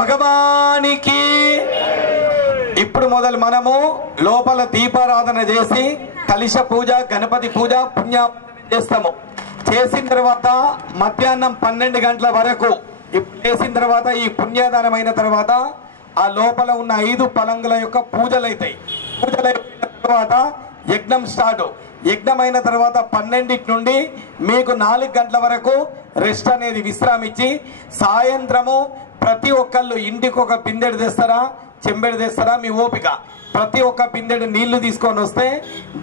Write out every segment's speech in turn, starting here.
భగవానికి. ఇప్పుడు మొదలు మనము లోపల దీపారాధన చేసి కలశ పూజ, గణపతి పూజ, పుణ్య చేస్తాము. చేసిన తర్వాత మధ్యాహ్నం 12 గంటల వరకు చేసిన తర్వాత ఈ పుణ్యదానం అయిన తర్వాత ఆ లోపల ఉన్న 5 పలంగుల యొక్క పూజలు అవుతాయి. పూజలు అయిపోయిన తర్వాత యజ్ఞం స్టార్ట్. యజ్ఞం అయిన తర్వాత 12 నుండి మీకు 4 గంటల వరకు రెస్ట్ అనేది విశ్రామించి సాయంత్రము ప్రతి ఒక్కళ్ళు ఇంటికి ఒక బిందెడు తెస్తారా, చెంబెడు తెస్తారా, మీ ఓపిక. ప్రతి ఒక్క బిందెడు నీళ్లు తీసుకొని వస్తే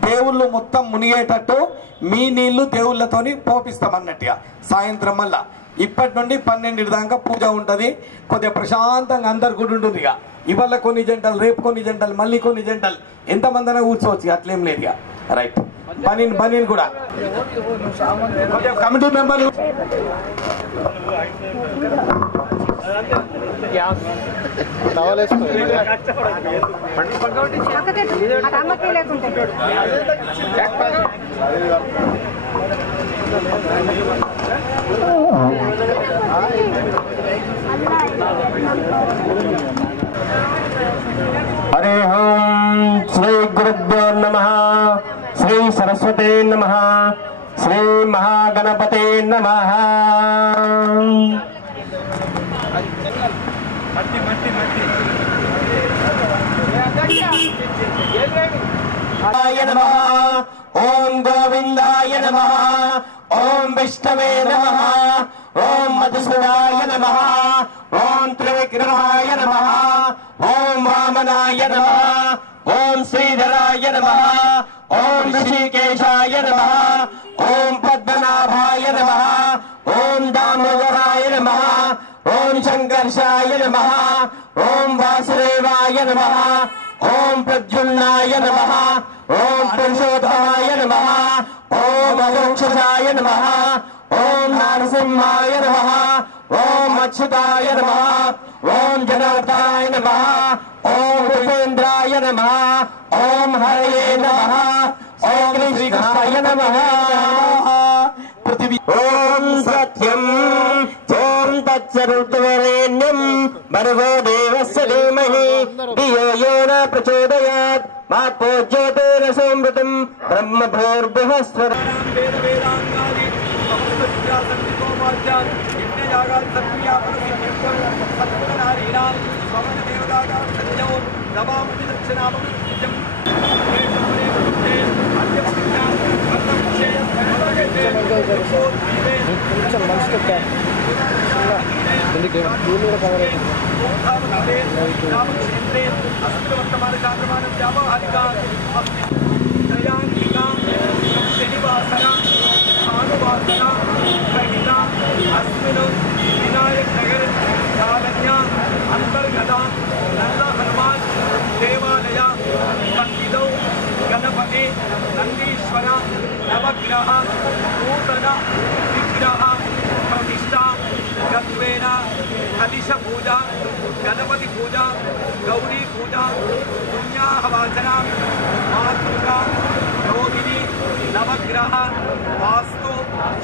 దేవుళ్ళు మొత్తం మునిగేటట్టు మీ నీళ్లు దేవుళ్ళతోని పోపిస్తాం అన్నట్టుగా. సాయంత్రం మళ్ళా ఇప్పటి నుండి 12 దాకా పూజ ఉంటుంది. కొద్దిగా ప్రశాంతంగా అందరు కూడా ఉంటుంది. ఇక ఇవాళ కొన్ని జంటలు, రేపు కొన్ని జంటలు, మళ్ళీ కొన్ని జంటలు, ఎంతమందైనా కూర్చోవచ్చు, అట్లేం లేదు. ఇక రైట్. బనీన్ కూడా కమిటీ మెంబర్లు హరి ఓం శ్రీ గురుభ్యో నమః. శ్రీ సరస్వతే నమః. శ్రీ మహాగణపతే నమః. ఓం గోవిందాయ నమః. ఓం విష్ణవే నమః. ఓం మధుసూదనాయ నమః. ఓం త్రివిక్రమాయ నమః. ఓం వామనాయ నమః. ఓం శ్రీధరాయ నమః. ఓం ఋషికేశాయ నమః. ఓం పద్మనాభాయ నమః. ఓం దామోదరాయ నమః. ఓం సంకర్షాయ నమః. ఓం వాసుదేవాయ నమః. ఓం ప్రద్యుమ్నాయ నమః. ఓం పురుషోత్తమాయ నమః. ఓం అమోక్షసాయ నమః. ఓం నరసింహాయ నమః. ఓం అచ్యుతాయ నమః. ఓం జనార్దనాయ నమః. ఓం ఉపేంద్రాయ నమః. ఓం హరయే నమః. ఓం శ్రీకృష్ణాయ నమః. ఓం సత్యం. ఓం తత్సవితుర్వరేణ్యం భర్గో దేవస్య ధీమహి ధియో యో న ప్రచోదయాత్. మాపోజ్యోతిరసోమృతం బ్రహ్మభూర్భువస్వర. వినాయక్ నగర్ చాలన్య అంతర్గత నల్ల హనుమాన్ దేవాలయ సన్నిధౌ గణపతి నందీశ్వర నవగ్రహ నూతన విగ్రహ ప్రతిష్ట గత్వేన కలశ పూజ, గణపతి పూజ, గౌరీ పూజ, పుణ్యాహవాచన, మాతృక, యోగిని, నవగ్రహ, వాస్తు,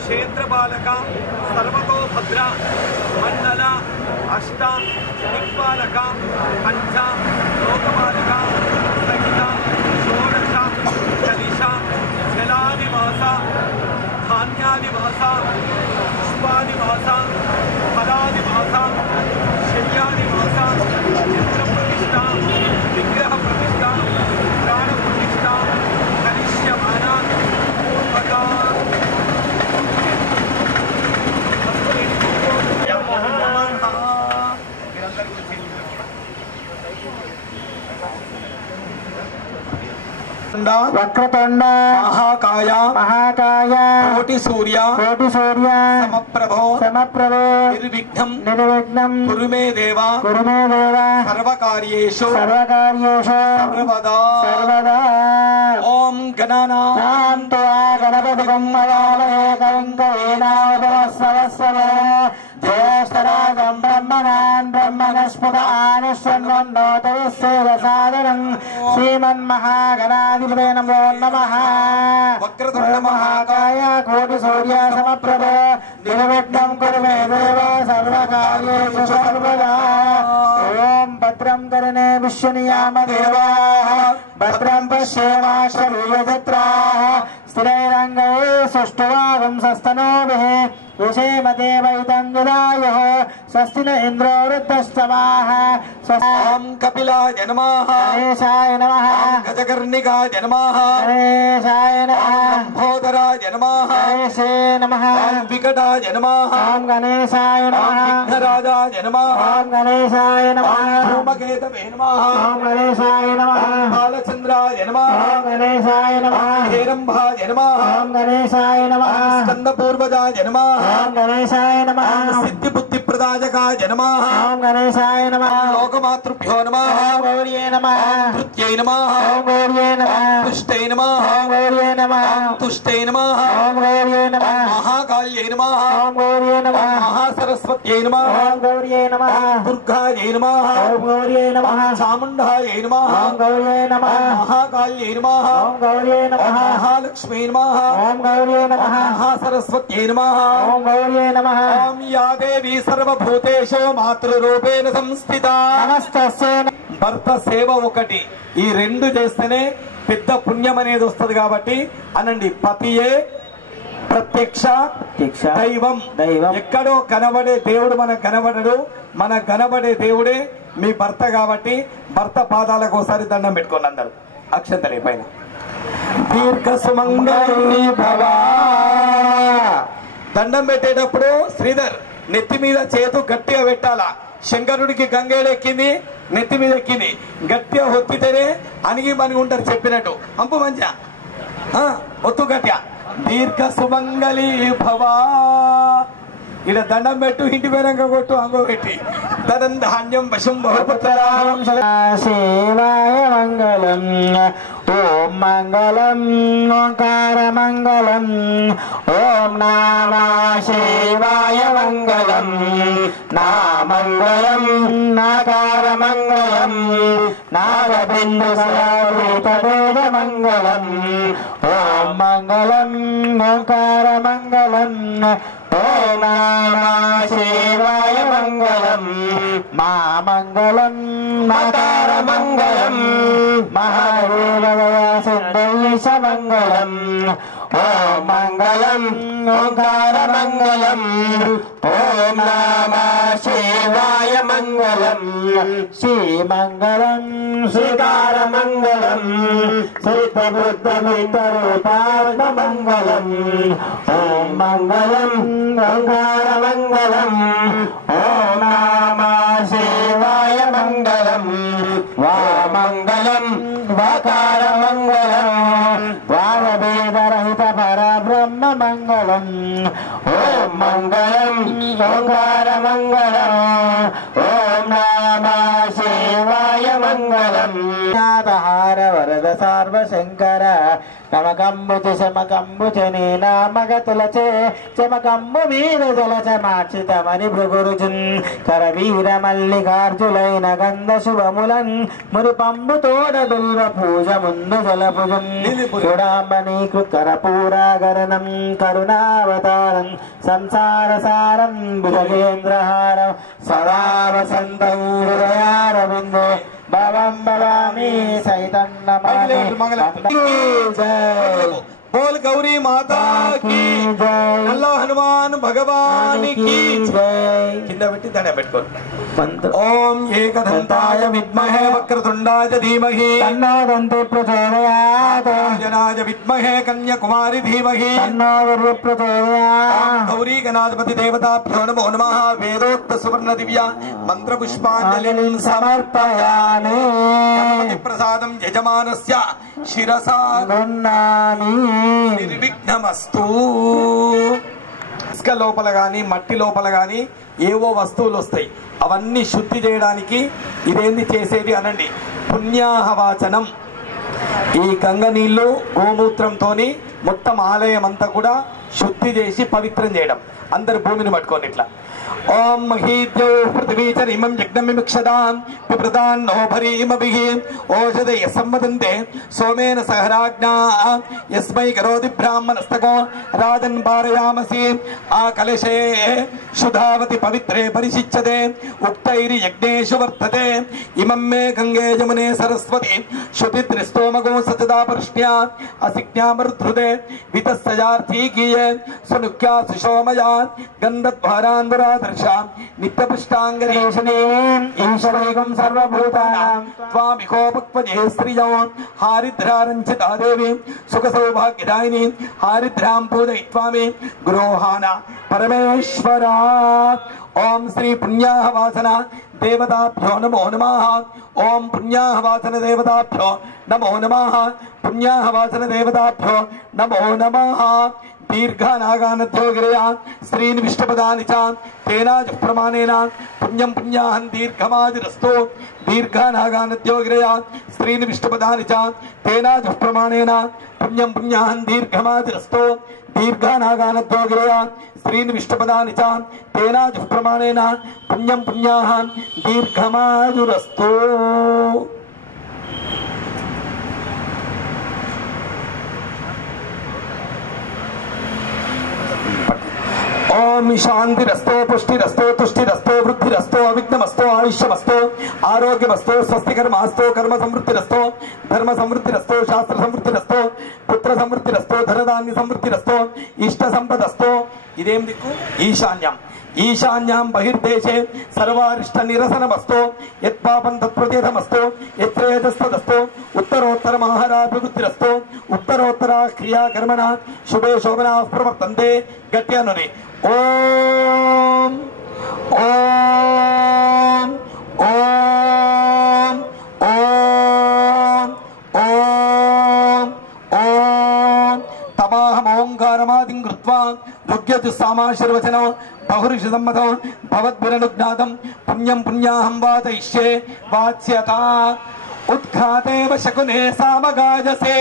క్షేత్రపాలక, సర్వతోభద్ర, మండల, అష్ట, దిక్పాలక, పంచ, లోకపాలక, సహిత, షోడశ, కలిశ, జలాదివాస, ధాన్యాదివాస, పుష్పాదివాస, ఫలాదివాస, శయ్యాదివాస, చిత్ర ప్రతిష్ట, విగ్రహ ప్రతిష్ట, ప్రాణ ప్రతిష్ట, కలిష్యమాన పూర్వక వక్రతుండ మహాకాయ మహాకాయ కోటి సూర్య సమప్రభో నిర్విఘ్నం కురు మే దేవ సర్వకార్యేషు సర్వదా. ఓం గణానాం త్వా గణపతిం వదామహే కవిం కవీనాముపమస్రవస్రవో జ్యేష్ఠరాజం బ్రహ్మణాన్ బ్రహ్మణస్పద ఆనశ్వన్నోతయస్సేదసాదనం శ్రీమన్మహాగణాధిపతే నమో నమః. వక్రతుండ మహాకాయ కోటి సూర్య సమప్రభ నిర్విఘ్నం కురు మే దేవ సర్వకార్యేషు సర్వదా. భద్రం కరణే విశ్వనియామదేవాః భద్రం పశ్యేమాక్షమీయజత్రాః స్థిరైరంగయే సుష్ఠువాగం సస్తనోభిః యశేమదేవైతందులాయః స్వస్తి న ఇంద్రో వృద్ధస్తవాః ఓం కపిలాయ నమః గణేశాయ నమః గజకర్ణికాయ నమః గణేశాయ నమః లంబోదరాయ నమః గణేశే నమః ఓం వికటాయ నమః ఓం గణేశాయ నమః విఘ్నరాజాయ నమః ఓం గణేశాయ నమః ధూమకేతవే నమః ఓం గణేశాయ నమః బాలచంద్రాయ నమః ఓం గణేశాయ నమః హేరంభాయ నమః ఓం గణేశాయ నమః స్కందపూర్వజాయ నమః ఓం గణేశాయ నమః సిద్ధి బుద్ధి ప్రదాయకాయ నమః ఓం గణేశాయ నమః లోకమాతృభ్యో నమః ఓం గౌర్యే నమః ధృత్యై నమః ఓం గౌర్యే నమః తుష్టై నమః ఓం గౌర్యే నమః తుష్టై నమః ఓం గౌర్యే నమః మహాకాళ్యై నమః ఓం గౌర్యే నమః మహాసరస్వత్యై నమః ఓం గౌర్యే నమః దుర్గాయై నమః ఓం గౌర్యే నమః చాముండాయై నమః ఓం గౌర్యే నమః మహాకాళ్యై నమః ఓం గౌర్యే నమః మహాలక్ష్మీ నమః ఓం గౌర్యే నమః మహాసరస్వత్యై నమః ఓం గౌర్యే నమః ఓం యా దేవీ సర్వభూతేషు మాతృరూపేణ సంస్థితా. నమస్తస్యై భర్త సేవ ఒకటి, ఈ రెండు చేస్తేనే పెద్ద పుణ్యం అనేది వస్తుంది. కాబట్టి అనండి, పతియే ప్రత్యక్ష దైవం. ఎక్కడో కనబడే దేవుడు మనకు కనబడడు, మనకు కనబడే దేవుడే మీ భర్త. కాబట్టి భర్త పాదాలకు ఒకసారి దండం పెట్టుకోండి అందరు అక్షంతలే పైన. దీర్ఘ సుమంగళి భవ. దండం పెట్టేటప్పుడు శ్రీధర్ నెత్తి మీద చేతు గట్టిగా పెట్టాలా. శంకరుడికి గంగేడు ఎక్కింది, నెత్తి మీద ఎక్కింది, గట్టిగా ఒత్తితేనే అణిగి మనిగి ఉంటారు చెప్పినట్టు. అంపు మంచిగా ఒత్తు గట్టిగా. దీర్ఘ సుమంగళి భవ. ఇక్కడ దండం పెట్టు, ఇంటి పేరంగా కొట్టు, అంగో పెట్టి ధనం ధాన్యం వశం బహుపుత్రాం. శివాయ మంగళం. ఓం మంగళం ఓంకార మంగళం. ఓం నమః శివాయ మంగళం. నా మంగళం నాకార మంగళం. నాగబిందు సరూపవేద మంగళం. ఓం మంగళం ఓంకార మంగళం. ఓం నమః శివాయ మంగళం. మా మంగళం మకార మంగళం. మహాదేవయ సిద్ధేశ మంగళం. ఓం మంగళం ఓంకార మంగళం. ఓం నమః శివాయ మంగళం. శ్రీమంగళం శ్రీకార మంగళం. సిద్ధబుద్ధమితరూపాత్మ మంగళం. ఓం మంగళం ఓంకార మంగళం. ఓం నమః శివాయ మంగళం. వామంగళం వాకార మంగళం. వారవేదరహిత పరబ్రహ్మ మంగళం. ఓం మంగళం ఓంకార మంగళం. ఓం నమః శివాయ మంగళం. నాదహార వరద సార్వశంకర నమకంబుచ శమకంబుచ నీ నామగతులచే చమకంబు మీద జలచ మార్చితమని భృగురుజున్ కరవీర మల్లికార్జులైన గంధ శుభములన్ మురిపంబు తోడ బిల్వ పూజ ముందు జలభుజం చూడాంబనీ కృకరపూరాగరణం కరుణావతారం సంసార సారం భుజగేంద్రహారం సదా వసంతం హృదయారవిందో భవం భవామి సైతం నమామి. బోల్ గౌరీ మాతా కి జై. నల్ల హనుమాన్ భగవాన్ కి జై. కింద పెట్టి దండ పెట్టుకోండి. ఓం ఏకదంతాయ విద్మహే వక్రతుండాయ ధీమహి తన్నో దంతే ప్రచోదయాత్. జనాయ విద్మహే కన్యాకుమారి ధీమహి తన్నో దుర్గ ప్రచోదయాత్. గౌరీ గణాధిపతి దేవతాభ్యో నమో నమః. వేదోక్త సువర్ణ దివ్య మంత్ర పుష్పాంజలిం సమర్పయామి. ప్రసాదం యజమానస్య శిరసా గృహ్ణామి. నిర్విఘ్నమస్తు. ఇసుక లోపల గాని మట్టి లోపల గాని ఏవో వస్తువులు వస్తాయి, అవన్నీ శుద్ధి చేయడానికి ఇదేంది చేసేది అనండి, పుణ్యాహవాచనం. ఈ గంగ నీళ్లు గోమూత్రంతో మొత్తం ఆలయం అంతా కూడా శుద్ధి చేసి పవిత్రం చేయడం. అందరు భూమిని పట్టుకోండి ఇట్లా. ఓం మహీద్యౌ పృథివీచరిమం యజ్ఞమిక్షదాం విప్రదాన్నో భరీమభిః ఓషధయ సంవదంతే సోమేన సహరాజ్ఞా యస్మై కరోతి బ్రాహ్మణస్తకో రాజన్ పారయామసి ఆ కలశే శుధావతి పవిత్రే పరిశిచ్యతే ఉక్తైరి యజ్ఞేషు వర్తతే ఇమం మే గంగే యమునే సరస్వతి శుతిత్రిస్తోమగో సతదా పృష్ణ్యా అసిజ్ఞామరుధృతే వితస్సయార్థీ గీయే సునుఖ్యా సుశోమయా గంధద్వారాంబరాదర్శ నిత్యపుష్టాంగరేషణే ఈశ్వరైకం సర్వభూతానాం త్వామికోపక్వజే శ్రియో హారిద్రారంచితా దేవి సుఖ సౌభాగ్యదాయిని హారిద్రాం పూజయిత్వామి గృహాన పరమేశ్వరా. ఓం శ్రీ పుణ్యాహవాసన దేవతాభ్యో నమో నమః. ఓం పుణ్యాహవాసన దేవతాభ్యో నమో నమః. పుణ్యాహవాసన దేవతాభ్యో నమో నమః. దీర్ఘనాగానద్యోగిరయా శ్రీని విష్ణుపదాని చ తేనాజ ప్రమాణేన పుణ్యం పుణ్యాహం దీర్ఘమాదిరస్తు. దీర్ఘనాగానద్యోగిరయా శ్రీని విష్ణుపదాని చ తేనాజ ప్రమాణేన పుణ్యం పుణ్యాహం దీర్ఘమాదిరస్తు. దీర్ఘనాగానద్యోగిరయా శ్రీని విష్ణుపదాని చ తేనాజ ప్రమాణేన పుణ్యం పుణ్యాహం దీర్ఘమాదురస్తు. ఓం శాంతిరస్తో పుష్టిరస్తో తుష్టిరస్తో వృద్ధిరస్తో అవిఘ్నమస్తో ఆయుష్యమస్తో ఆరోగ్యమస్తో స్వస్తికర్మాస్తో కర్మ సమృద్ధిరస్తో ధర్మ సమృద్ధిరస్తో శాస్త్ర సమృద్ధిరస్తో పుత్ర సమృద్ధిరస్తో ధనధాన్య సమృద్ధిరస్తో ఇష్ట సంపదస్తో. ఇదేం దిక్కు? ఈశాన్యం. ఈశాన్యాం బహిర్దేశే సర్వారిష్ట నిరసనమస్తో యత్పాపం తత్ప్రతిహతమస్తో యత్రేతస్తదస్తో ఉత్తరోత్తర మహారాభివృద్ధిరస్తో ఉత్తరోత్తర క్రియాకర్మణ శుభే శోభనా ప్రవర్తంతే. గట్యనుని ఓం ఓం ఓం ఓం ఓం ఓం తమాహమోంకారమాదిం కృత్వా రుగ్యతు సామాశీర్వచనం బహుర్షి సమ్మతం భవద్భిరనుజ్ఞాతం పుణ్యం పుణ్యాహం వాదయిష్యే వాచ్యత. ఉద్ఘాతేవ శకునే సామగాజసే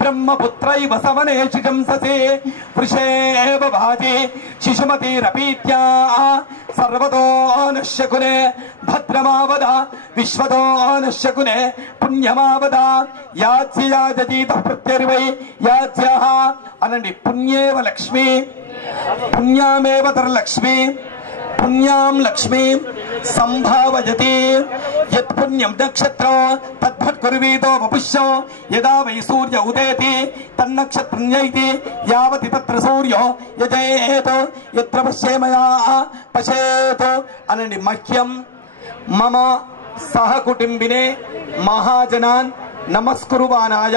బ్రహ్మపుత్రైవ సవనే శిశంససే వృషేవ భాజే శిశుమతిరపీత్యా సర్వతో నశ్యకునే భద్రమావద విశ్వతో నశ్యకునే పుణ్యమావద. యాజ్యాజీత ప్రత్యర్వై యాజ్యాః అనండి. పుణ్యేవ లక్ష్మి పుణ్యామేవ తరలక్ష్మి పుణ్యాం లక్ష్మి సంభావయతి. యత్ పుణ్యం నక్షత్రం తద్భట్ కుర్వీతో వపుష్యం యదా వై సూర్య ఉదేతి తన్నక్షత్రన్యైతి యావతి తత్ర సూర్యో యజేత్ యత్ర పశ్యేమయా పశ్యేత్ అనండి. మహ్యం మమ సహకుటుంబినే మహాజనాన్ నమస్కురువానాయ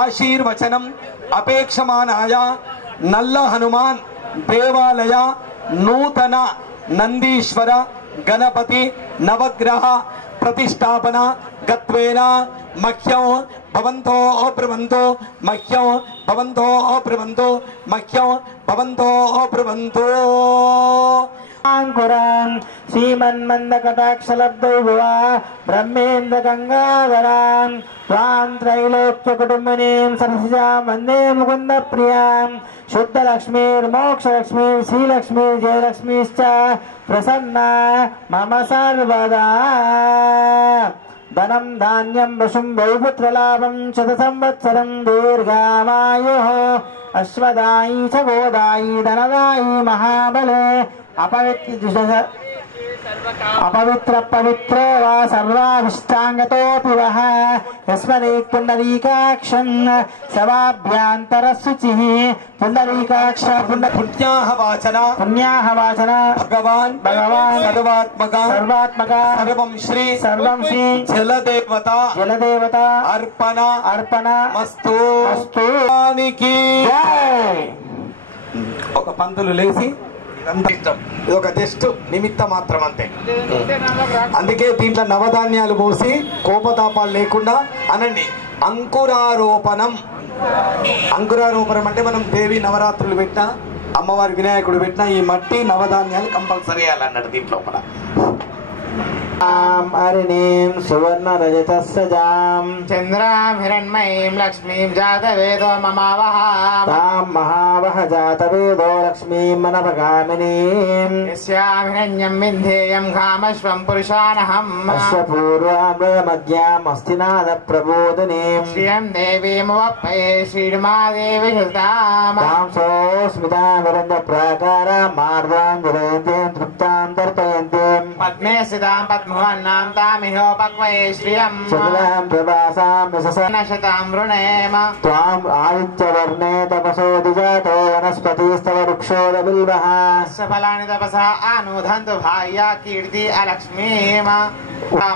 ఆశీర్వచనం అపేక్షమానాయ నల్ల హనుమాన్ దేవాలయ నూతన నందీశ్వర గణపతి నవగ్రహ ప్రతిష్టాపన గత్వేన మహ్యం భవంతో బ్రువంతో మహ్యం భవంతో బ్రువంతో మహ్యం భవంతో బ్రువంతో. అంకురం శ్రీమన్మందకటాక్షలబ్ధౌ భువ బ్రహ్మేంద్ర గంగాధరాం త్వాం త్రైలోక్య కుటుంబినీం సరసిజాం వందే ముకుంద ప్రియాం. శుద్ధలక్ష్మీర్మోక్షలక్ష్మీ శ్రీలక్ష్మీ జయలక్ష్మీశ్చ ప్రసన్నా మమ సర్వదా. ధనం ధాన్యం వశుం బహుపుత్రలాభం శత సంవత్సరం దీర్ఘామాయుః అశ్వదాయి చ గోదాయి ధనదాయి మహాబలే. అపవిత్ర పవిత్రో వా సర్వాభిష్టాంగతోపి వః యస్మై పుండరీకాక్షం సవాభ్యాంతర శుచిః. పుండరీకాక్ష పుణ్యాహవాచన పుణ్యాహవాచన భగవాన్ భగవాన్ సర్వాత్మక సర్వాత్మక సర్వం శ్రీ జలదేవత జలదేవత అర్పణ అర్పణ మస్తు మస్తు. ఒక పంతులు లేచి ఇదంతా ఇష్టం. ఇది ఒక జస్ట్ నిమిత్త మాత్రం అంతే. అందుకే దీంట్లో నవధాన్యాలు పోసి కోపతాపాలు లేకుండా అనండి. అంకురారోపణం. అంకురారోపణం అంటే మనం దేవి నవరాత్రులు పెట్టినా అమ్మవారి వినాయకుడు పెట్టినా ఈ మట్టి నవధాన్యాలు కంపల్సరీ వేయాలన్నట్టు దీంట్లో. अरिणीं सुवर्णरजतस्रजां चन्द्रां हिरण्मयीं लक्ष्मीं जातवेदो ममावः तां महावह जातवेदो लक्ष्मीं मनभगामिनीं यस्यां हिरण्यं विन्ध्येयं घामश्वं पुरुषानहम् अश्वपूर्वामृतमद्याम् अस्तिनादप्रबोधिनीं श्रियं देवीमुपये श्रीर्मादेवी सुताम् तां सोऽस्मितां विरञ्जप्राकारां मार्गां जलयन्तीं तृप्तां तर्पयन्तीं पद्मे स्थितां पद्मवन्नां तामिहोपक्वये श्रियं चतुरां प्रभासां नशतां वृणेम त्वाम् आदित्यवर्णे तपसोऽधिजातो वनस्पतिस्तव वृक्षोदबिल्वः फलानि तपसा आनुधन्तु भार्या कीर्ति अलक्ष्मीम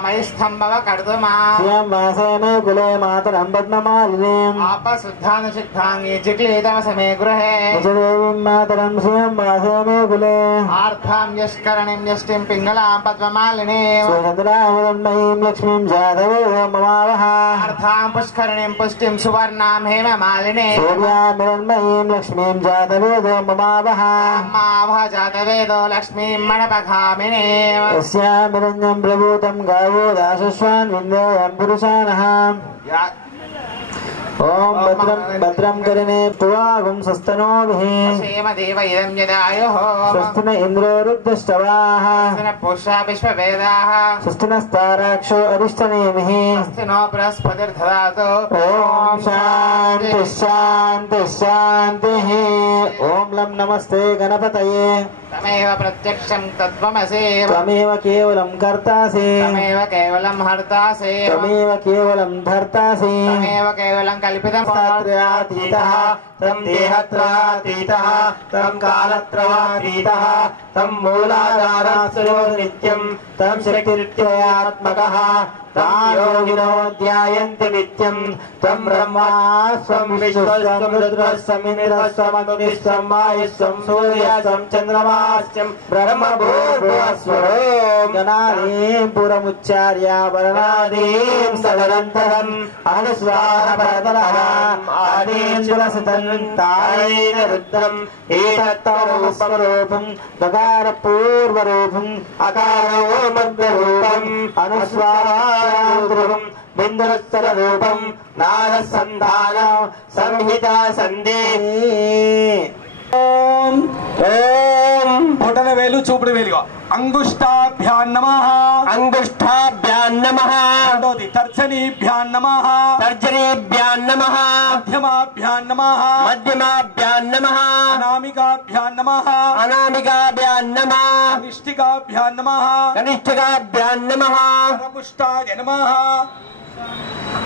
मयि स्तम्भव कर्तुमा श्रियं वासेने कुले मातरं पद्ममालिनीम् आपशुद्धानुशिद्धाङ्गी चिक्लीतव समे गृहे निजदेवीं मातरं श्रियं वासेने कुले आर्द्रां यष्करणीं यष्टिं पिङ्गलां पद्ममालिनीं सुचन्द्रामृतन्मयीं लक्ष्मीं जातवेदो ममावः आर्द्रां पुष्करणीं पुष्टिं सुवर्णां हेममालिनीं सूर्यामृतन्मयीं लक्ष्मीं जातवेदो ममावः मावः जातवेदो लक्ष्मीं मणपघामिनीं यस्यामृतञ्जं प्रभूतं गावो दाशश्वान् विन्देयं पुरुषानः ॐ भद्रं करिणे पुवागुं सस्तनोभिः क्षेमदेव इदं यदायुः स्वस्ति न इन्द्रो रुद्रश्चवाः पुषा विश्ववेदाः स्वस्ति नस्ताराक्षो अरिष्टनेमिः स्वस्ति नो बृहस्पतिर्दधातु ॐ शान्तिः शान्तिः शान्तिः ॐ लं नमस्ते गणपतये तमेव प्रत्यक्षं तत्त्वमसि त्वमेव केवलं कर्तासि तमेव केवलं हर्तासि त्वमेव केवलं धर्तासि तमेव केवलं कल्पितं त्रयातीतः तं देहत्रयातीतः तं कालत्रयातीतः तं मूलाधारात्सरो नित्यं तं शक्तिरित्ययात्मकः तं योगिनो ध्यायन्ति नित्यं तं ब्रह्मा स्वं विश्वस्वं रुद्रस्वमिन्द्रस्वं अग्निस्वं वायुस्वं सूर्यस्वं चन्द्रमास्यं ब्रह्मभूर्भुवस्वरो गणादीं पुरमुच्चार्य वर्णादीं सदनन्तरम् अनुस्वारपरतरः आदीं सुरसतन्तायेन रुद्रम् एतत्तमरूपं दकारपूर्वरूपम् अकारो मध्यरूपम् अनुस्वाररूपम् बिन्दुरुत्तररूपम् नारसन्धान संहिता सन्देहि ఓం బొటన వేలు చూపుడు వేలుగా అంగుష్టాభ్యాం నమః అంగుష్టాభ్యాం నమః రెండోది తర్జనీభ్యాం నమః తర్జనీభ్యాం నమః మధ్యమాభ్యాం నమః మధ్యమాభ్యాం నమః అనామికాభ్యాం నమః అనామికాభ్యాం నమః కనిష్ఠికాభ్యాం నమః కనిష్ఠికాభ్యాం నమః కరపుష్టాయ నమః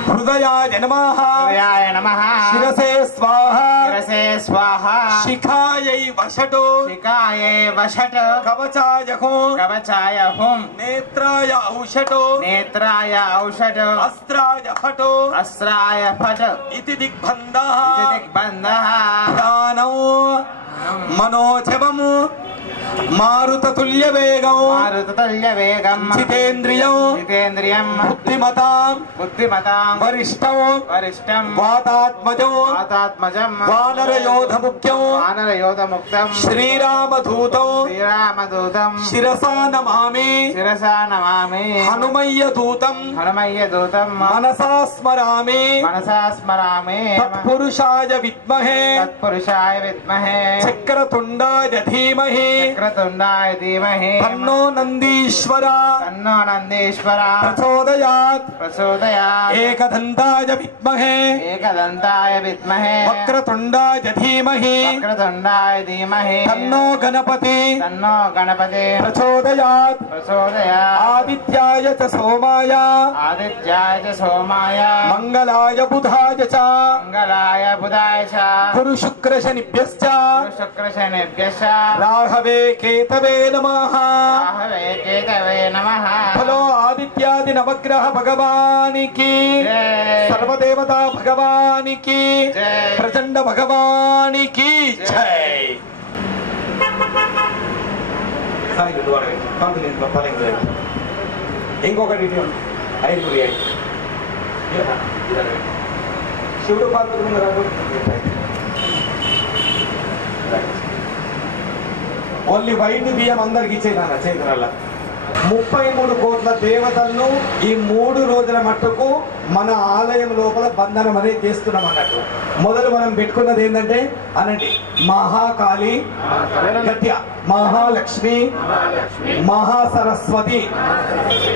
హృదయాయ నమః हृदयाय नमः శిరసే స్వాహ शिरसे स्वाहा శిఖాయై వషటో शिखायै वषट् కవచాయ హోం कवचाय हुं నేత్రాయ ఔషటో नेत्राय औषट् అస్త్రాయ ఫటో अस्त्राय फट् ఇతి దిగ్బంధః इति दिग्बन्धः జ్ఞానం మనోజవము మారుతతుల్య వేగం मारुततुल्यवेगम् జితేంద్రియం जितेन्द्रियं బుద్ధిమతాం बुद्धिमतां వరిష్టం वरिष्ठं వాతాత్మజం वातात्मजं వానరయోధ ముఖ్యం वानरयोधमुक्तं శ్రీరామధూతం श्रीरामदूतं శిరసా నమామి शिरसा नमामि హనుమయ్య దూతం हनुमय्यदूतं మనసా స్మరామి मनसा स्मरामि తత్పురుషాయ విద్మహే तत्पुरुषाय विद्महे చక్రతుండాయ ధీమహి चक्रतुण्डाय धीमहि తన్నో నందీశ్వర तन्नो नन्दीश्वर ప్రచోదయాత్ प्रचोदयात् ఏకదంతాయ విద్మహే एकदन्ताय विद्महे వక్రతుండాయ ధీమహి वक्रतुण्डाय धीमहि తన్నో గణపతి तन्नो गणपति ప్రచోదయాత్ प्रचोदयात् ఆదిత్యాయ చ సోమాయ आदित्याय च सोमाय మంగళాయ బుధాయ చ मङ्गलाय बुधाय च గురు శుక్ర శనిభ్యశ్చ शुक्रशनेभ्यश्च రాహవే కేతవే నమః राहवे केतवे नमः హలో ఆదిత్యాది నవగ్రహ భగవానికి जय సర్వదేవతా భగవానికి జై. ప్రచండ భగవానికి జై. ఇంకొకటి శివుడు ఓన్లీ వైట్ బియ్యం అందరికి ఇచ్చేదాన చేతుల 33 కోట్ల దేవతలను ఈ 3 రోజుల మట్టుకు మన ఆలయం లోపల బంధనం అనేది చేస్తున్నాం అన్నట్టు. మొదలు మనం పెట్టుకున్నది ఏంటంటే అనండి, మహాకాళి, గట్య, మహాలక్ష్మి, మహాసరస్వతి.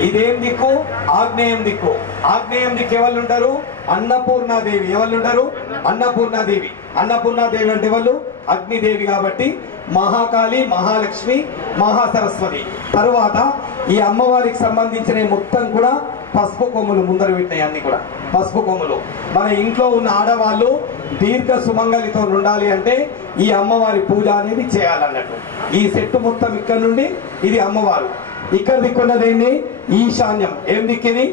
ఇదేం దిక్కు? ఆగ్నేయం దిక్కు. ఆగ్నేయం దిక్కు ఎవరు ఉంటారు? అన్నపూర్ణాదేవి. ఎవరు ఉంటారు? అన్నపూర్ణాదేవి. అన్నపూర్ణాదేవి అంటే వాళ్ళు అగ్నిదేవి కాబట్టి మహాకాళి, మహాలక్ష్మి, మహాసరస్వతి. తరువాత ఈ అమ్మవారికి సంబంధించిన మొత్తం కూడా పసుపు కొమ్ములు ముందర పెట్టినాయి. అన్ని కూడా పసుపు కొమ్ములు. మన ఇంట్లో ఉన్న ఆడవాళ్ళు దీర్ఘ సుమంగలితో ఉండాలి అంటే ఈ అమ్మవారి పూజ అనేది చేయాలన్నట్టు. ఈ సెట్టు మొత్తం ఇక్కడ నుండి ఇది అమ్మవారు. ఇక్కడ దిక్కున్నదేంటి? ఈశాన్యం. ఏం దిక్కిది?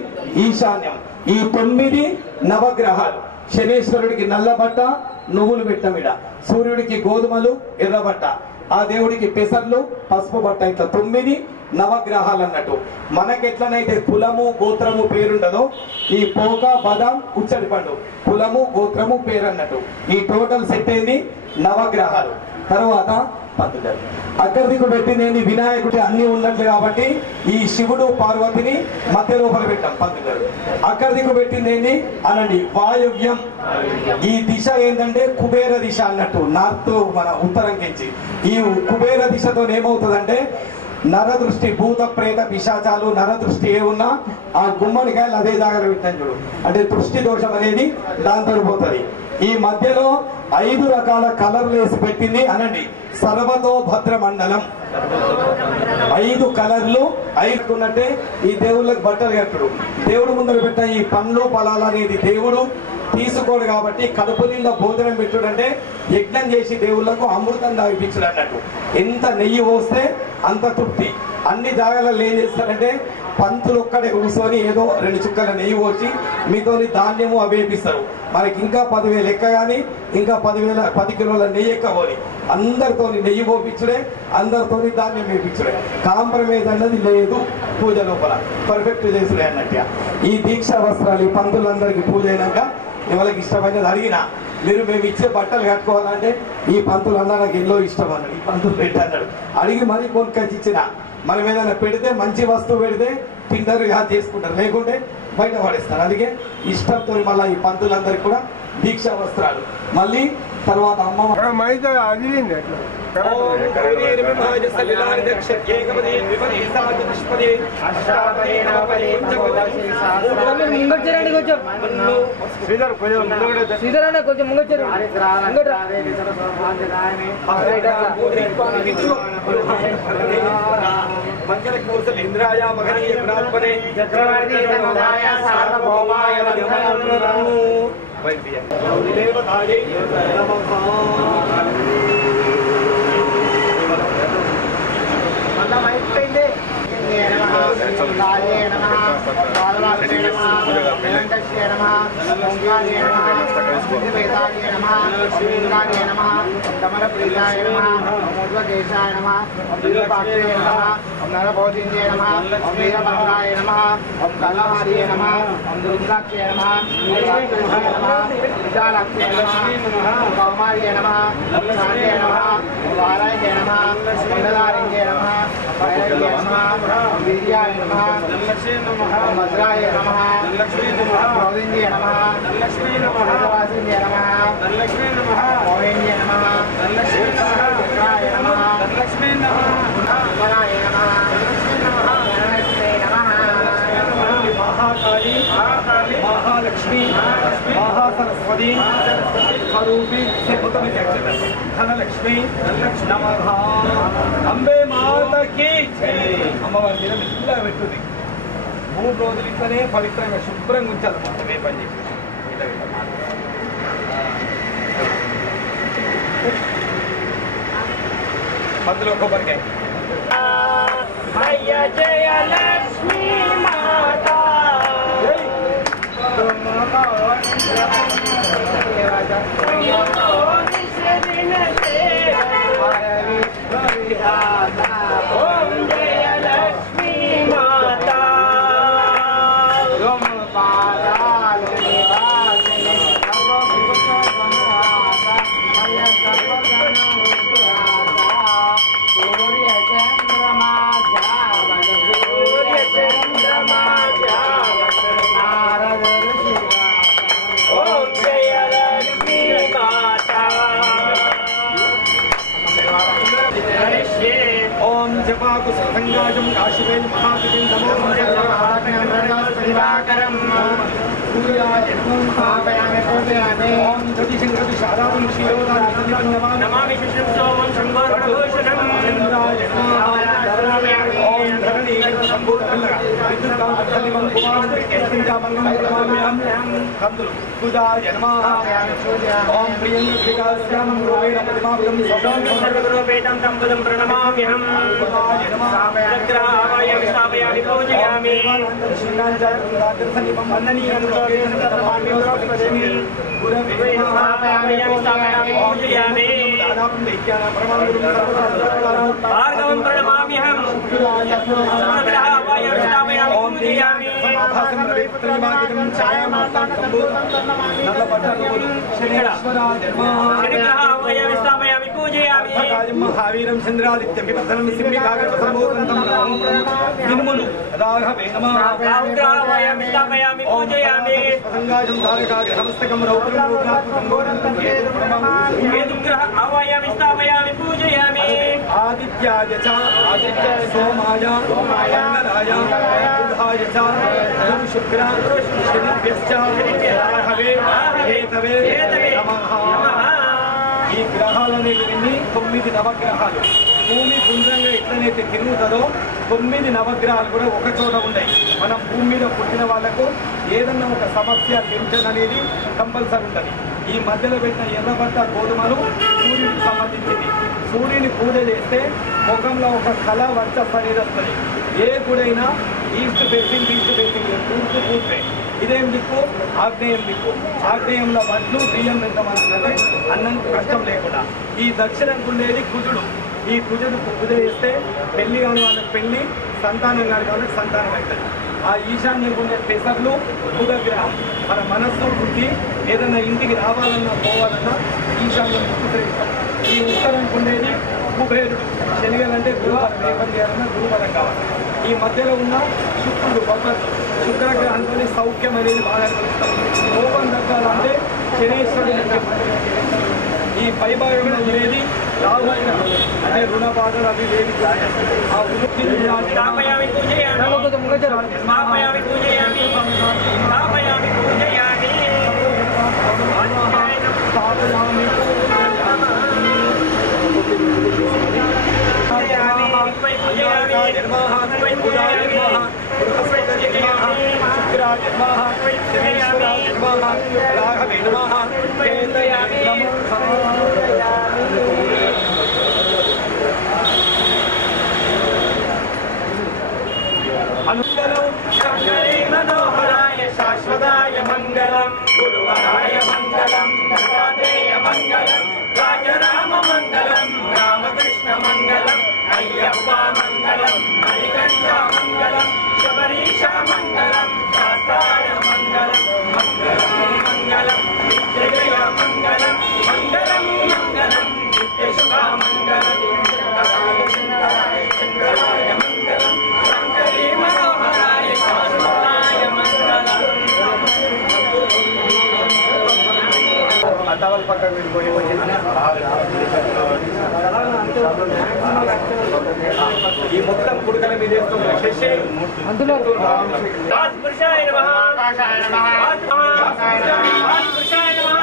ఈశాన్యం. ఈ 9 నవగ్రహాలు. శనేశ్వరుడికి నల్ల బట్ట, నువ్వులు పెట్టమిడ. సూర్యుడికి గోధుమలు, ఎర్రబట్ట. ఆ దేవుడికి పెసర్లు, పసుపు బట్ట. ఇట్లా 9 నవగ్రహాలు అన్నట్టు. మనకెట్లనైతే కులము గోత్రము పేరుండదో ఈ పోక, బదాం, ఉచ్చడి పండు కులము గోత్రము పేరు అన్నట్టు. ఈ టోటల్ సెట్ ఏంది? నవగ్రహాలు. తర్వాత పంతులు అక్కడ దిక్కు పెట్టింది ఏంది? వినాయకుడి అన్ని ఉన్నట్లు కాబట్టి ఈ శివుడు పార్వతిని మధ్య లోపల పెట్టాం పంతులు. అక్కడ దిక్కు పెట్టింది ఏంది అనండి? వాయువ్యం. ఈ దిశ ఏంటంటే కుబేర దిశ అన్నట్టు. నార్త్ మన ఉత్తరం కించి ఈ కుబేర దిశతో ఏమవుతుందంటే నరదృష్టి, భూత ప్రేత పిశాచాలు నరదృష్టి ఏ ఉన్నా ఆ గుమ్మడికాయలు అదే జాగ్రత్త పెట్టాను చూడు. అంటే దృష్టి దోషం అనేది దాంతో పోతుంది. ఈ మధ్యలో 5 రకాల కలర్లు వేసి పెట్టింది అనండి. సర్వతో భద్ర మండలం. 5 కలర్లు 5 ఉన్నట్టే ఈ దేవుళ్ళకి బట్టలు కట్టుడు. దేవుడు ముందర పెట్ట ఈ పండ్లు ఫలాలు అనేది దేవుడు తీసుకోడు కాబట్టి కడుపు నిండా భోజనం పెట్టుడు అంటే యజ్ఞం చేసి దేవుళ్లకు అమృతం తాగిపించుడు అన్నట్టు. ఎంత నెయ్యి పోస్తే అంత తృప్తి. అన్ని జాగాలలో ఏం చేస్తారంటే పంతులు ఒక్కడే కూర్చొని ఏదో 2 చుక్కల నెయ్యి పోసి మీతోని ధాన్యము అవేపిస్తారు. మనకి ఇంకా 10,000 ఎక్క కానీ ఇంకా 10 కిలోల నెయ్యి ఎక్కబోని అందరితోని నెయ్యి పోపించుడే, అందరితోని ధాన్యం వేపించుడే. కాంప్రమైజ్ అన్నది లేదు పూజ లోపల. పర్ఫెక్ట్ చేసుడే అన్నట్టుగా. ఈ దీక్ష వస్త్రాలు ఈ పంతులందరికీ పూజ అయినాక ఎవరికి ఇష్టమైనది అడిగినా మీరు మేము ఇచ్చే బట్టలు కట్టుకోవాలంటే ఈ పంతులు అన్నా నాకు ఎన్నో ఇష్టం అన్నాడు. ఈ పంతులు పెట్టి అన్నాడు. అడిగి మరీ కొనుక్కొచ్చి ఇచ్చిన. మనం ఏదైనా పెడితే మంచి వస్తువు పెడితే తింటారు, యాద్ చేసుకుంటారు, లేకుంటే బయట పడేస్తారు. అందుకే ఇష్టంతో మళ్ళీ ఈ పంతులందరికీ కూడా దీక్షా వస్త్రాలు. మళ్ళీ తర్వాత అమ్మ కొంచెం ముంగొచ్చారు. మంగళ కౌశల ఇంద్రాయ మహనీయ గుణాత్మనే చక్రవర్తి నమోదాయ సార్వభౌమాయ దేవతాయై నమః. అయిపోయింది. కాళే నమః, బాలవాసే నమః, వెంకటేశ్వర నమః, ఓంకారే నమః, శ్రీవేదాయ నమః, ఓంకారే నమః, కమలప్రీతాయ నమః, మోద్వకేశాయ నమః, విరూపాక్షే నమః, నరభోజిన్యే నమః, వీరభద్రాయ నమః, కలహార్యే నమః, రుద్రాక్షే నమః, నీలాక్షే నమః, విశాలాక్షే నమః, కౌమార్యే నమః, శాంతే నమః, వారాయ నమః, మంగళార్యే నమః, వైరాగ్యే నమః, వీర్యాయ నమః, భద్రాయ నమః, ప్రౌదిన్యే నమః, భగవాసిన్యే నమః, మోహిన్యే నమః, చక్రాయ నమః, బలాయ నమః, గణపతే నమః. మహాకాళి, మహాలక్ష్మి, మహాసరస్వతి స్వరూపి ధనలక్ష్మి నమః. అంబే మాతకి అమ్మవారి మీద మెల్లగా పెట్టుది. 3 రోజులు ఇట్లనే పవిత్రంగా శుభ్రంగా ఉంచాలి. మొత్తం ఏ పని చేసి పందులో కొబ్బరికాయ. జయ లక్ష్మీ మాతా ఓం జయ లక్ష్మీ మాతా సూర్య చంద్రమా दिवाकरं सूर्याय नमः स्थापयामि पूजयामि ओम ज्योतिषंकृति शादानं क्षीरोदानि नमामि शिशुं सोमं शम्भोर्णभूषणं चन्द्राय नमः ओम धरणी संभूतकल्लगा विद्युत्कांतकलिमं कुमारं केसंजामंगं नमाम्यहं कंदुलु पूजाय नमः ओम प्रियंगविकास्यामं रोवेण प्रतिमाभं सौम्यं सर्वरूपेतं तम्बुलं प्रणमाम्यहं पूजाय नमः चक्रावायामि स्थापयामि पूजयामि श्रीनाथाचार्यं वन्दनीयं लोकेन नमामि द्रौपदीं गुरवे स्थापयामि पूजयामि भार्गवं प्रणमाम्यहं चक्रावायामि स्थापयामि पूजयामि शनिग्रहावायामि स्थापयामि पूजयामि महावीरं चन्द्रादित्यं विवर्धनं सिंहिकागर्भसम्भूतं विनुमनु राघवे नमः राहुग्रहावायामि स्थापयामि पूजयामि संगाजं धारकाग्रहमस्तकं रौद्रं रौद्रात्मकं घोरन्तं केतुग्रहावायामि स्थापयामि पूजयामि आदित्याय च सोमाय मंगलाय बुधाय च शुक्र शनिभ्यश्च राघवे केतवे नमः ఈ గ్రహాలనేటివన్నీ 9 నవగ్రహాలు భూమి పుండ్రంగా ఎట్లనైతే తిరుగుతుందో 9 నవగ్రహాలు కూడా ఒక చోట ఉన్నాయి. మనం భూమి మీద పుట్టిన వాళ్లకు ఏదన్నా ఒక సమస్య టెన్షన్ అనేది కంపల్సరీ ఉంటుంది. ఈ మధ్యలో పెట్టిన ఎర్రబట్ట గోధుమలు సూర్యుడికి సంబంధించింది. సూర్యుని పూజ చేస్తే ముఖంలో ఒక కళ వర్చస్సు అనేది వస్తుంది. ఏ గుడైనా ఈస్ట్ ఫేసింగ్ తూర్పు పూర్తే. ఇదేం దిక్కు? ఆగ్నేయం దిక్కు. ఆగ్నేయంలో వడ్లు బియ్యం పెడతామనుకుంటే అన్నం కష్టం లేకుండా. ఈ దక్షిణంకు ఉండేది కుజుడు. ఈ కుజుడుకు పూజ చేస్తే పెళ్లి కాని వాళ్ళకి పెళ్లి, సంతానం కాని వాళ్ళకి సంతానం అవుతుంది. ఆ ఈశాన్యం ఉండే పెసర్లు బుధగ్రహం. మన మనస్సు బుద్ధి ఏదైనా ఇంటికి రావాలన్నా పోవాలన్నా ఈశాన్యం ఉపయోగిస్తాం. ఈ ఉత్తరంకు ఉండేది కుబేరుడు. శనిగలంటే గురువారం రేపం చేయాలన్నా గురువారం కావాలి. ఈ మధ్యలో ఉన్న శుక్రుడు బొబ్బర్లు. శుక్రగ్రహంతో సౌఖ్యం అనేది బాగా కలుస్తాం. కోపం తగ్గాలంటే శనేశ్వరుడు. ఈ పైభాగంలో ఉండేది రాహుగ్రహం. అంటే రుణ బాధలు అవి వేడి ఆ వృత్తి स्थापयामि पूजयामि स्थापयामि पूजयामि स्थापयामि पूजयामि मनोहराय शाश्वताय मंगलम गुरुवराय मंगलम दत्तात्रेय मंगलम राजराम मंगलम रामकृष्ण मंगलम अय्यप्पा मंगलम हरिकंठ मंगलम शबरीशा मंगलम शास्त्राय मंगलम मंगलम मंगलम नित्यजय मंगलम मंगलम मंगलम नित्यशुभा मंगलम शंकराय मंगलम शंकरी मनोहराय शाश्वताय मंगलम టవల్ పక్కకు వెళ్ళిపోయి ఈ మొత్తం కుడుకల మీద శశి అందులో పురుషాయ నమః ఆకాశాయ నమః పురుషాయ నమః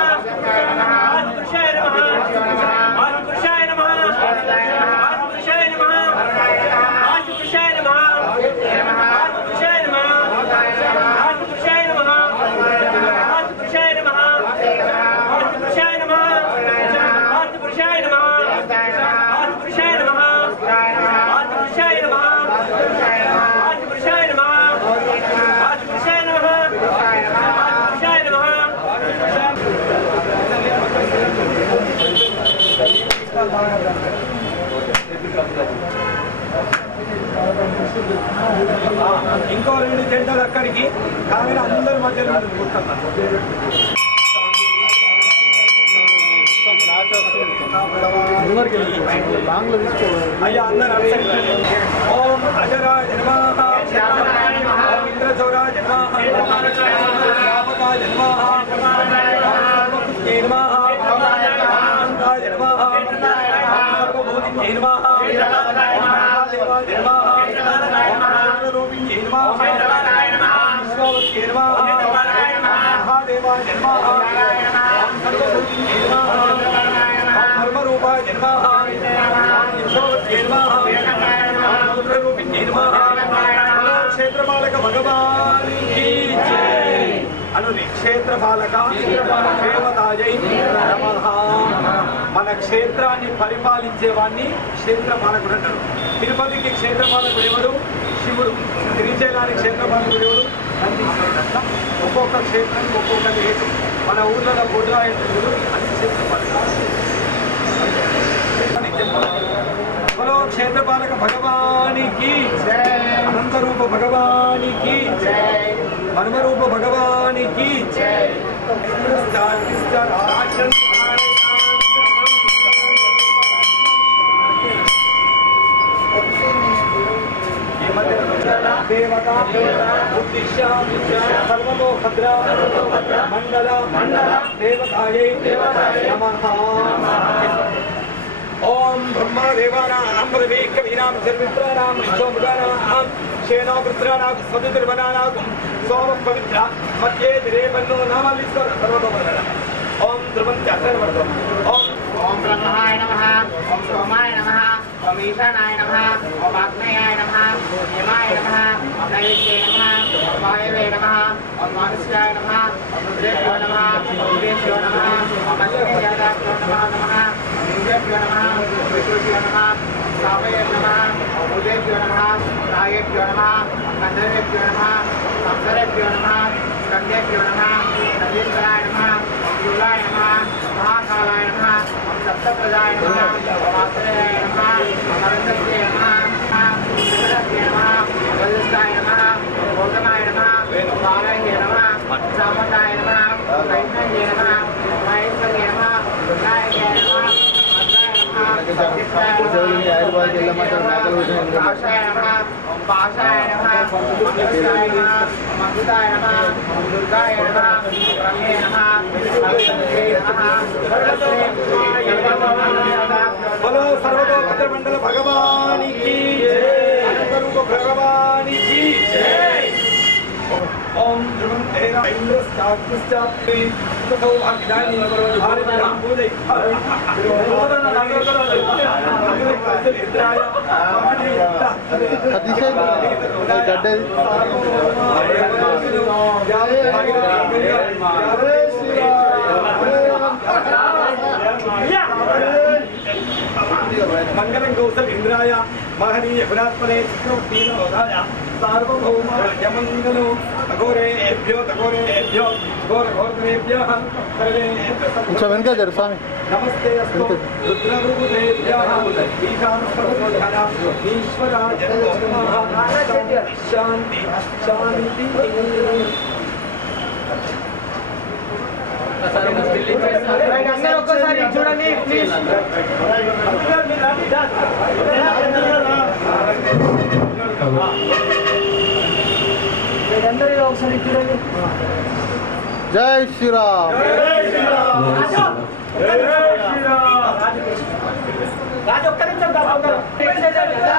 పురుషాయ నమః పురుషాయ నమః పురుషాయ నమః పురుషాయ నమః పురుషాయ నమః పురుషాయ నమః పురుషాయ నమః పురుషాయ నమః పురుషాయ నమః పురుషాయ నమః పురుషాయ నమః పురుషాయ నమః పురుషాయ నమః పురుషాయ నమః పురుషాయ నమః ఇంకో 2 జంటలు అక్కడికి కానీ అందరి మధ్యలో కూర్చున్నారు. అయ్యా అందరూ ఓం అజరాయ నమః ఓం ఇంద్రచౌరాయ నమః వ్యాపకాయ నమః సర్వభూతే నమః అనంతాయ నమః సర్వభూతికే నమః మహాదేవాయ నమః మహారూపిణ్యే నమః విశ్వవతే రూపాయ జన్మః ఓం సర్వభూతిన్యై నమః ఓం పరమరూపాయ జన్మః ఈశ్వరస్యై నమః ఓం రుద్రరూపిణ్యై నమః క్షేత్రపాలక భగవానికి జై అనుని క్షేత్రపాలక దేవతాయై నమః. మన క్షేత్రాన్ని పరిపాలించే వాడిని క్షేత్రపాలకుడు అంటారు. తిరుపతికి క్షేత్రపాలకుడు ఎవరు? శివుడు. శ్రీశైలానికి క్షేత్రపాలకుడు ఎవరు? నందీశ్వరుడు. ఒక్కొక్క క్షేత్రానికి ఒక్కొక్క హేతు. మన ఊర్లలో బొడ్రాయుడు అన్ని క్షేత్రపాలకుడు. బలో క్షేత్రపాలక భగవానికి అనంతరూప భగవానికి పరమరూప భగవానికి దేవత సర్వతో భద్ర మండల దేవతాయై నమః. ఓం బ్రహ్మదేవానాం కవీనాం సర్విప్రాణాం విశ్వముగానాం క్షేణో వృత్రాణాం స్వతిర్వనానాం సోమ పవిత్ర మధ్యే దిరేవన్నో నామాలీశ్వర సర్వతోపద. ఓం ధ్రువం చర్చవర్తం. ఓం ఓం బ్రహ్మాయ నమః ఓం సోమాయ నమః ఓం ఈశానాయ నమః ఓం ఆగ్నేయాయ నమః ఓం యమాయ నమః ఓం నైవేద్యాయ నమః ఓం వాయవే నమః ఓం మానస్యాయ నమః ఓం రుద్రేభ్యో నమః ఓం దేవ్యో నమః ఓం అశ్వినియాదాభ్యో నమః ఓం ఇంద్రేభ్యో నమః ఓం విష్ణుభ్యో నమః ఓం సావయే నమః ఓం ఉదేభ్యో నమః ఓం రాయేభ్యో నమః ఓం గంధర్వేభ్యో నమః ఓం సంసరేభ్యో నమః స్కందేభ్యో నమః నందీశ్వరాయ నమః ఓం శూలాయ నమః महाकालाय नमः ओम सप्तप्रजाय नमः ओम आश्रयाय नमः ओम अरण्यस्य नमः ओम शिवस्य नमः ओम वल्लभाय नमः ओम गौतमाय नमः ओम बालाय नमः ओम सामताय नमः ओम वैष्णवे नमः ओम महेश्वराय नमः ओम विनायकाय नमः पाशाय नमः ओम पाशाय नमः ओम विष्णाय नमः ओम अमृताय नमः ओम दुर्गाय नमः ओम रम्ये नमः बोलो सर्वतोभद्र मंडल भगवानी की जय. अनंतरूप भगवानी की जय. ओम ध्रुवं तेरा इंद्रस्ताग्निश्चाप्ति ततो अग्नि भारतं पूजय. मंगलं कौशल इंद्राय महनीय गुणात्मने चक्रवर्ती नवोधाय सार्वभौम यमंगलो अघोरेभ्यो घोरघोरेभ्यः सर्वेभ्यः स्वामी नमस्ते अस्तु रुद्ररूपेभ्यः ईशानस्वरूपधानाम् ईश्वराय नमः. शांति शांति. అందరూ ఒక్కసారి చూడండి ప్లీజ్. అందరూ ఒకసారి చూడండి. జై శ్రీరామ్. రాజు ఒక్క నిమిషం తీసుకొచ్చిన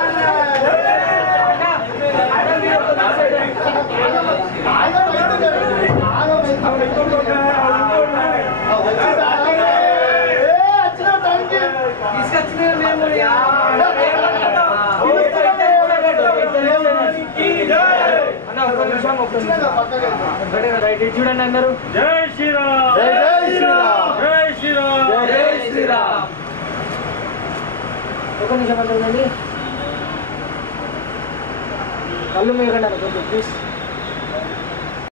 మేము రైట్ చూడండి అందరూ. జై శ్రీరామ్. జై జై శ్రీరామ్. జై శ్రీరామ్. జై శ్రీరామ్. ఒక నిమిషం అండి, కళ్ళు మీకండి అనుకోండి ప్లీజ్.